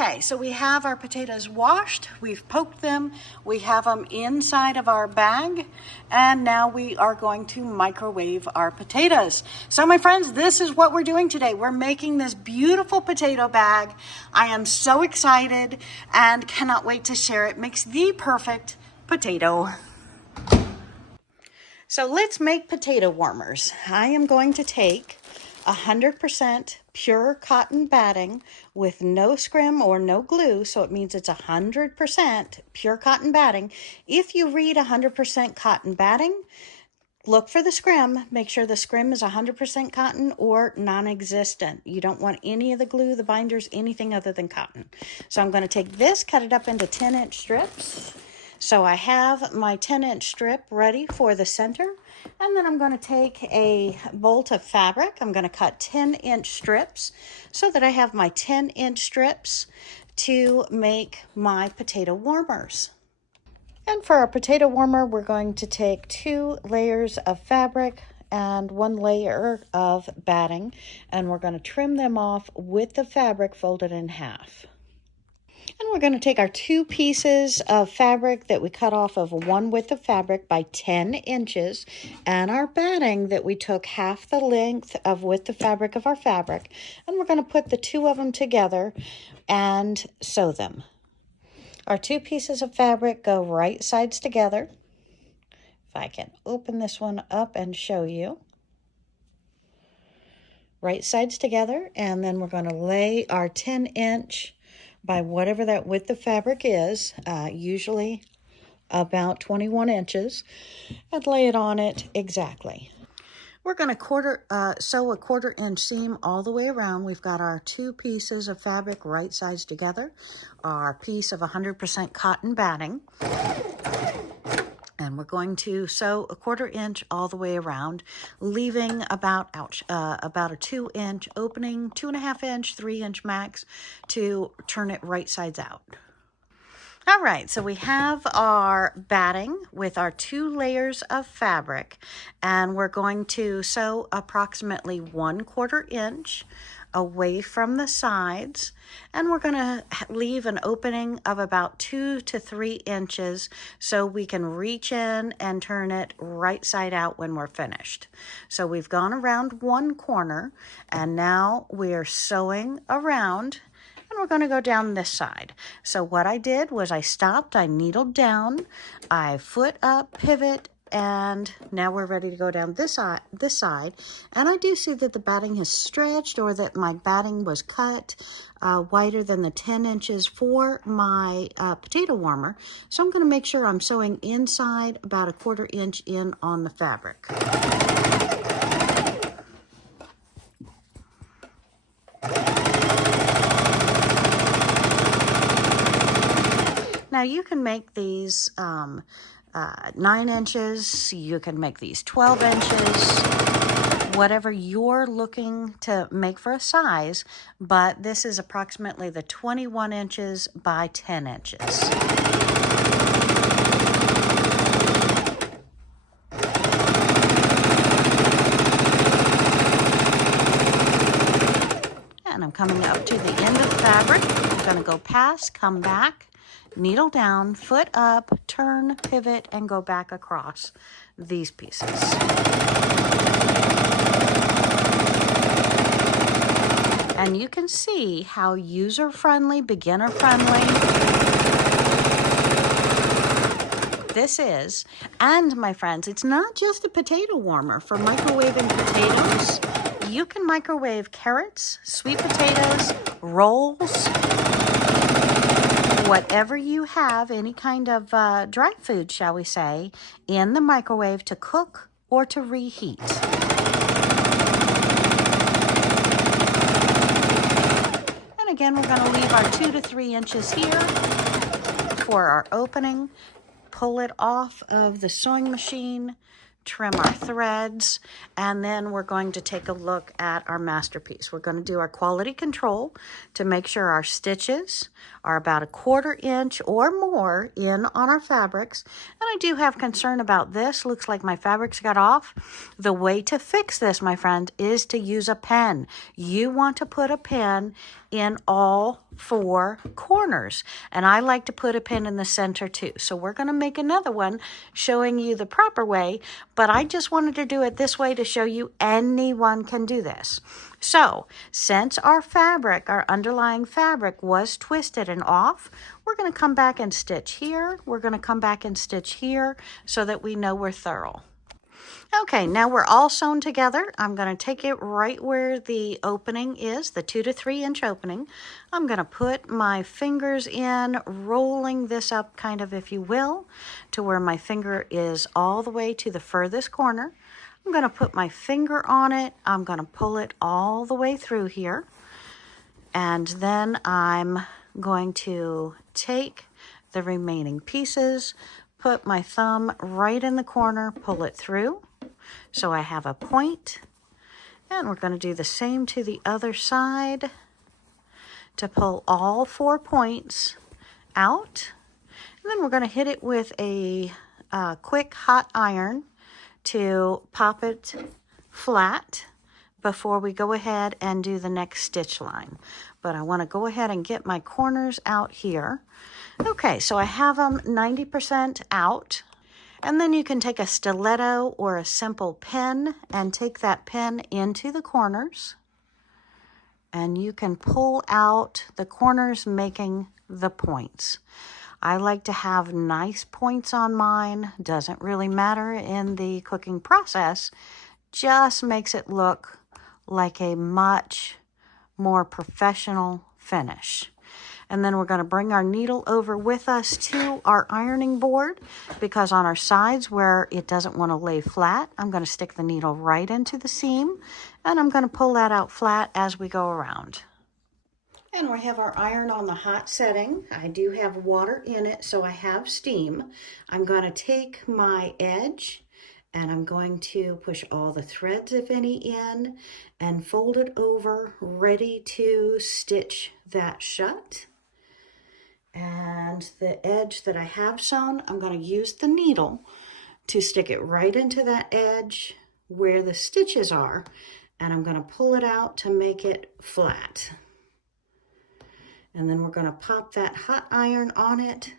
Okay, so we have our potatoes washed, we've poked them, we have them inside of our bag, and now we are going to microwave our potatoes. So my friends, this is what we're doing today. We're making this beautiful potato bag. I am so excited and cannot wait to share it. Makes the perfect potato. So let's make potato warmers. I am going to take 100% pure cotton batting with no scrim or no glue, so it means it's 100% pure cotton batting. If you read 100% cotton batting, look for the scrim. Make sure the scrim is 100% cotton or non-existent. You don't want any of the glue, the binders, anything other than cotton. So I'm going to take this, cut it up into 10-inch strips. So I have my 10-inch strip ready for the center. And then I'm going to take a bolt of fabric. I'm going to cut 10-inch strips so that I have my 10-inch strips to make my potato warmers. And for our potato warmer, we're going to take 2 layers of fabric and 1 layer of batting, and we're going to trim them off with the fabric folded in half. And we're going to take our 2 pieces of fabric that we cut off of 1 width of fabric by 10 inches and our batting that we took half the length of width of fabric of our fabric, and we're going to put the 2 of them together and sew them. Our 2 pieces of fabric go right sides together. If I can open this one up and show you. Right sides together, and then we're going to lay our 10-inch by whatever that width of fabric is, usually about 21 inches, and lay it on it exactly. We're going to sew a 1/4 inch seam all the way around. We've got our 2 pieces of fabric right sides together, our piece of 100% cotton batting, and we're going to sew a 1/4 inch all the way around, leaving about a 2-inch opening, 2.5 inch, 3-inch max to turn it right sides out. All right, so we have our batting with our 2 layers of fabric, and we're going to sew approximately 1/4 inch away from the sides, and we're going to leave an opening of about 2 to 3 inches so we can reach in and turn it right side out when we're finished. So we've gone around 1 corner, and now we're sewing around, and we're going to go down this side. So what I did was I stopped, I needled down, I foot up, pivot, and now we're ready to go down this side. And I do see that the batting has stretched, or that my batting was cut wider than the 10 inches for my potato warmer. So I'm going to make sure I'm sewing inside about a 1/4 inch in on the fabric. Now you can make these 9 inches, you can make these 12 inches, whatever you're looking to make for a size, but this is approximately the 21 inches by 10 inches. And I'm coming up to the end of the fabric. I'm going to go past, come back, needle down, foot up, turn, pivot, and go back across these pieces. And you can see how user-friendly, beginner-friendly this is. And my friends, it's not just a potato warmer for microwaving potatoes. You can microwave carrots, sweet potatoes, rolls, whatever you have, any kind of dry food, shall we say, in the microwave to cook or to reheat. And again, we're going to leave our 2 to 3 inches here for our opening. Pull it off of the sewing machine, trim our threads, and then we're going to take a look at our masterpiece. We're going to do our quality control to make sure our stitches are about 1/4 inch or more in on our fabrics. And I do have concern about this. Looks like my fabrics got off. The way to fix this, my friend, is to use a pen. You want to put a pen in all 4 corners, and I like to put a pin in the center too. So we're going to make another one showing you the proper way, but I just wanted to do it this way to show you anyone can do this. So since our fabric, our underlying fabric, was twisted and off, we're going to come back and stitch here. We're going to come back and stitch here so that we know we're thorough. Okay, now we're all sewn together. I'm going to take it right where the opening is, the 2 to 3 inch opening. I'm going to put my fingers in, rolling this up kind of, if you will, to where my finger is all the way to the furthest corner. I'm going to put my finger on it. I'm going to pull it all the way through here. And then I'm going to take the remaining pieces, put my thumb right in the corner, pull it through. So I have a point, and we're going to do the same to the other side to pull all 4 points out. And then we're going to hit it with a quick hot iron to pop it flat before we go ahead and do the next stitch line. But I want to go ahead and get my corners out here. Okay, so I have them 90% out. And then you can take a stiletto or a simple pen and take that pen into the corners. And you can pull out the corners making the points. I like to have nice points on mine. Doesn't really matter in the cooking process. Just makes it look like a much more professional finish. And then we're going to bring our needle over with us to our ironing board, because on our sides where it doesn't want to lay flat, I'm going to stick the needle right into the seam, and I'm going to pull that out flat as we go around. And we have our iron on the hot setting. I do have water in it, so I have steam. I'm going to take my edge and I'm going to push all the threads, if any, in and fold it over, ready to stitch that shut. And the edge that I have sewn, I'm going to use the needle to stick it right into that edge where the stitches are, and I'm going to pull it out to make it flat. And then we're going to pop that hot iron on it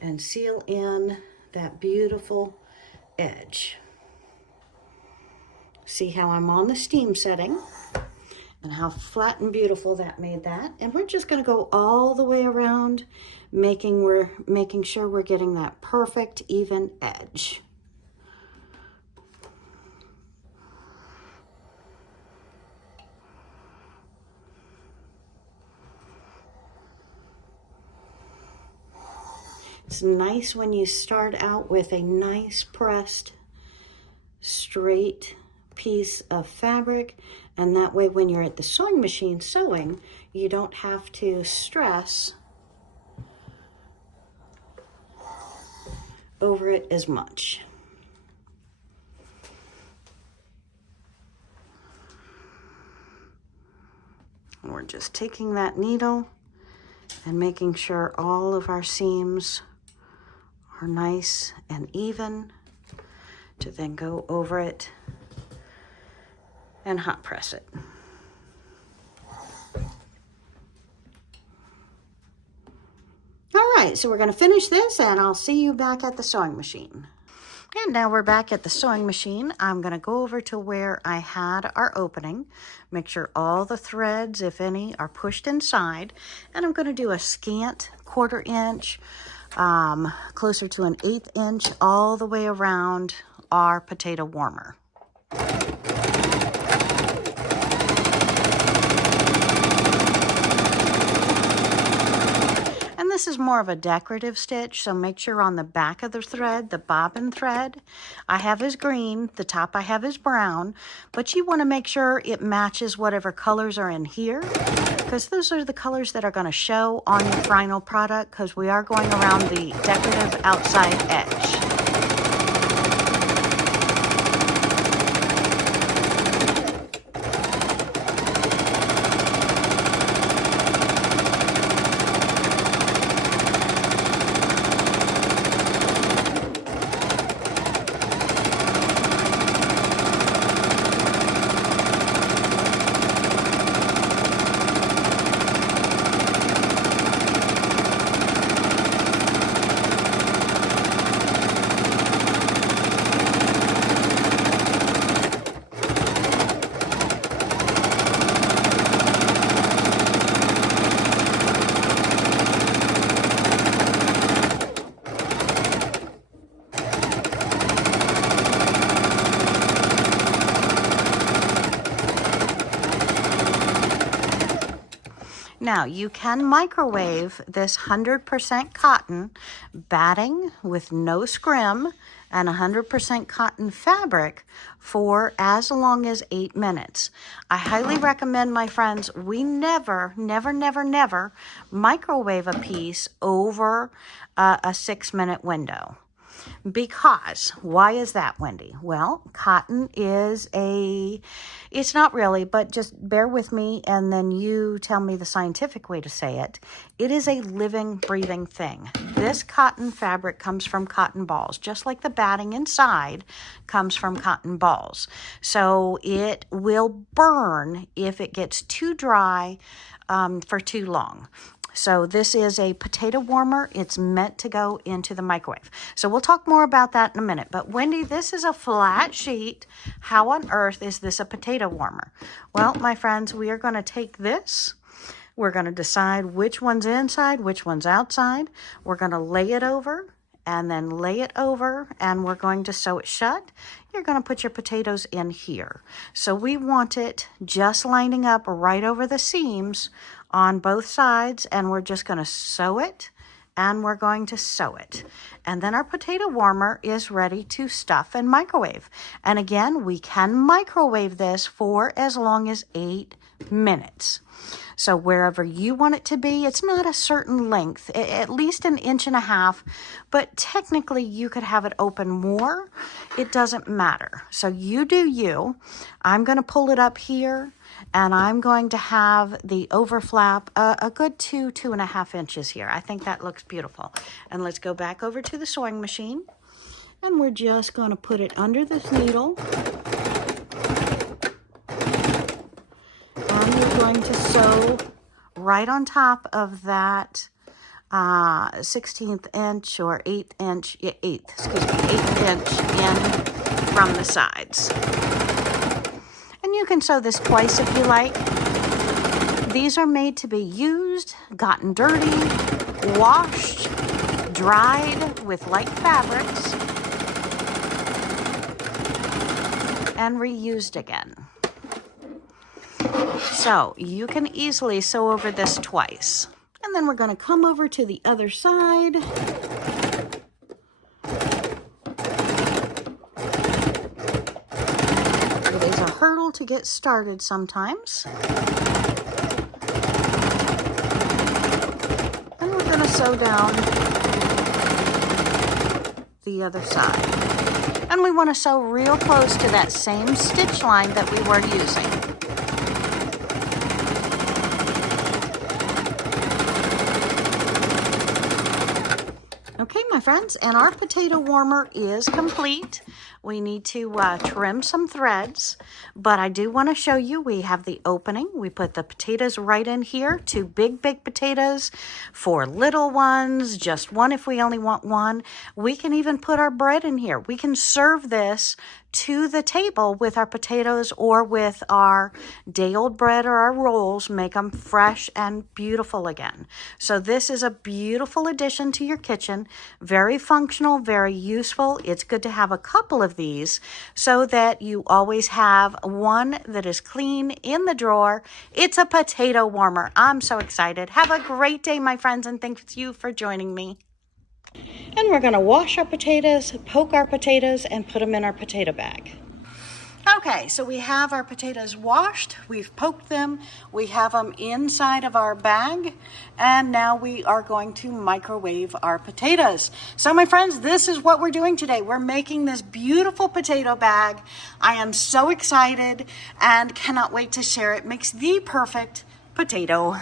and seal in that beautiful edge. See how I'm on the steam setting and how flat and beautiful that made that. And we're just going to go all the way around, making sure we're getting that perfect even edge. It's nice when you start out with a nice pressed straight piece of fabric, and that way when you're at the sewing machine sewing, you don't have to stress over it as much. And we're just taking that needle and making sure all of our seams are nice and even, to then go over it and hot press it. All right, so we're going to finish this and I'll see you back at the sewing machine. And now we're back at the sewing machine. I'm going to go over to where I had our opening, make sure all the threads, if any, are pushed inside, and I'm going to do a scant 1/4 inch, closer to an 1/8 inch, all the way around our potato warmer. This is more of a decorative stitch, so make sure on the back of the thread, the bobbin thread, I have is green, the top I have is brown, but you want to make sure it matches whatever colors are in here, because those are the colors that are going to show on your final product, because we are going around the decorative outside edge. Now, you can microwave this 100% cotton batting with no scrim and 100% cotton fabric for as long as 8 minutes. I highly recommend, my friends, we never microwave a piece over a 6-minute window. Because, why is that, Wendy? Well, cotton is it's not really, but just bear with me and then you tell me the scientific way to say it. It is a living, breathing thing. This cotton fabric comes from cotton balls, just like the batting inside comes from cotton balls. So it will burn if it gets too dry for too long. So this is a potato warmer. It's meant to go into the microwave. So we'll talk more about that in a minute. But Wendy, this is a flat sheet. How on earth is this a potato warmer? Well, my friends, we are going to take this. We're going to decide which one's inside, which one's outside. We're going to lay it over and then lay it over, and we're going to sew it shut. You're going to put your potatoes in here. So we want it just lining up right over the seams on both sides, and we're just going to sew it, and we're going to sew it. And then our potato warmer is ready to stuff and microwave. And again, we can microwave this for as long as 8 minutes. So wherever you want it to be, it's not a certain length, at least 1.5 inches, but technically you could have it open more. It doesn't matter. So you do you. I'm going to pull it up here, and I'm going to have the overflap a good 2.5 inches here. I think that looks beautiful. And let's go back over to the sewing machine, and we're just going to put it under this needle. And we're going to sew right on top of that 16th inch or 8th inch in from the sides. And you can sew this twice if you like. These are made to be used, gotten dirty, washed, dried with light fabrics, and reused again. So you can easily sew over this twice. And then we're going to come over to the other side. It is a hurdle to get started sometimes. And we're going to sew down the other side. And we want to sew real close to that same stitch line that we were using. Okay, my friends, and our potato warmer is complete. We need to trim some threads, but I do want to show you we have the opening. We put the potatoes right in here, 2 big potatoes, 4 little ones, just 1 if we only want 1. We can even put our bread in here. We can serve this to the table with our potatoes or with our day-old bread or our rolls, make them fresh and beautiful again. So this is a beautiful addition to your kitchen, very functional, very useful. It's good to have a couple of these so that you always have one that is clean in the drawer. It's a potato warmer. I'm so excited. Have a great day, my friends, and thank you for joining me. And we're going to wash our potatoes, poke our potatoes, and put them in our potato bag. Okay, so we have our potatoes washed, we've poked them, we have them inside of our bag, and now we are going to microwave our potatoes. So my friends, this is what we're doing today. We're making this beautiful potato bag. I am so excited and cannot wait to share it. Makes the perfect potato